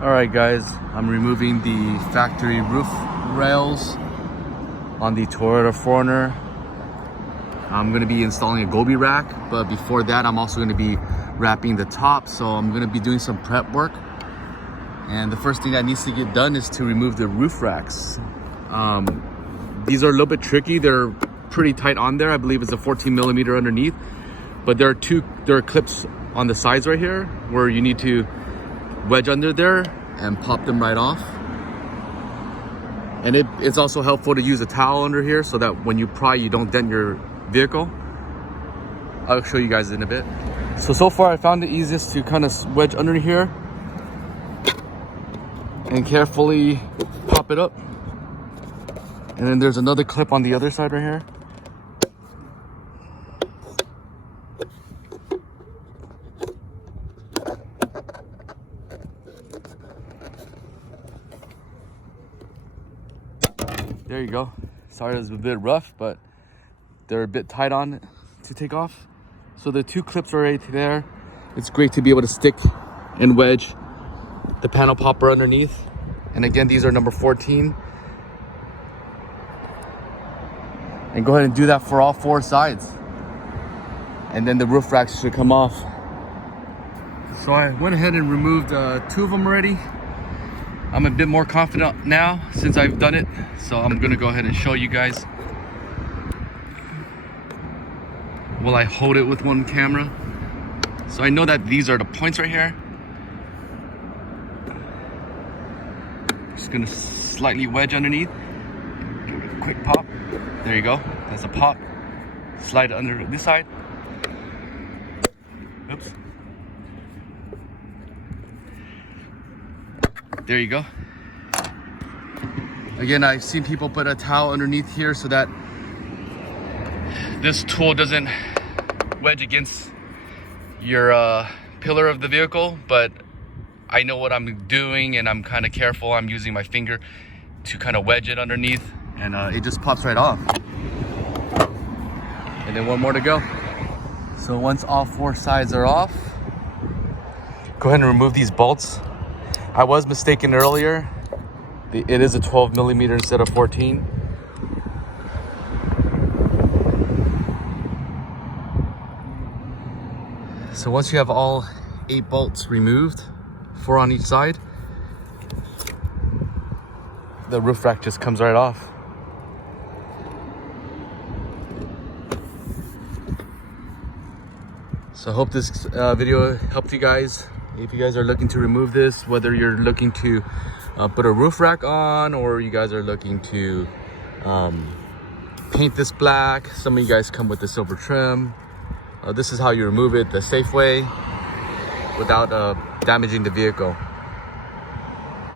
Alright guys, I'm removing the factory roof rails on the Toyota 4Runner. I'm going to be installing a goby rack, but before that I'm also going to be wrapping the top, so I'm going to be doing some prep work. And the first thing that needs to get done is to remove the roof racks. These are a little bit tricky. They're pretty tight on there. I believe it's a 14 millimeter underneath, but there are clips on the sides right here where you need to wedge under there and pop them right off. And it's also helpful to use a towel under here so that when you pry, you don't dent your vehicle. I'll show you guys in a bit. So far I found it easiest to kind of wedge under here and carefully pop it up. And then there's another clip on the other side right here. There you go. Sorry, it was a bit rough, but they're a bit tight on it to take off. So the two clips are right there. It's great to be able to stick and wedge the panel popper underneath. And again, these are number 14. And go ahead and do that for all four sides. And then the roof racks should come off. So I went ahead and removed two of them already. I'm a bit more confident now since I've done it, so I'm gonna go ahead and show you guys while I hold it with one camera. So I know that these are the points right here. Just gonna slightly wedge underneath. Give it a quick pop. There you go. That's a pop. Slide it under this side. Oops. There you go. Again, I've seen people put a towel underneath here so that this tool doesn't wedge against your pillar of the vehicle, but I know what I'm doing and I'm kind of careful. I'm using my finger to kind of wedge it underneath, and it just pops right off. And then one more to go. So once all four sides are off, go ahead and remove these bolts. I was mistaken earlier. It is a 12 millimeter instead of 14. So once you have all 8 bolts removed, 4 on each side, the roof rack just comes right off. So I hope this video helped you guys. If you guys are looking to remove this, whether you're looking to put a roof rack on, or you guys are looking to paint this black, some of you guys come with the silver trim. This is how you remove it the safe way without damaging the vehicle.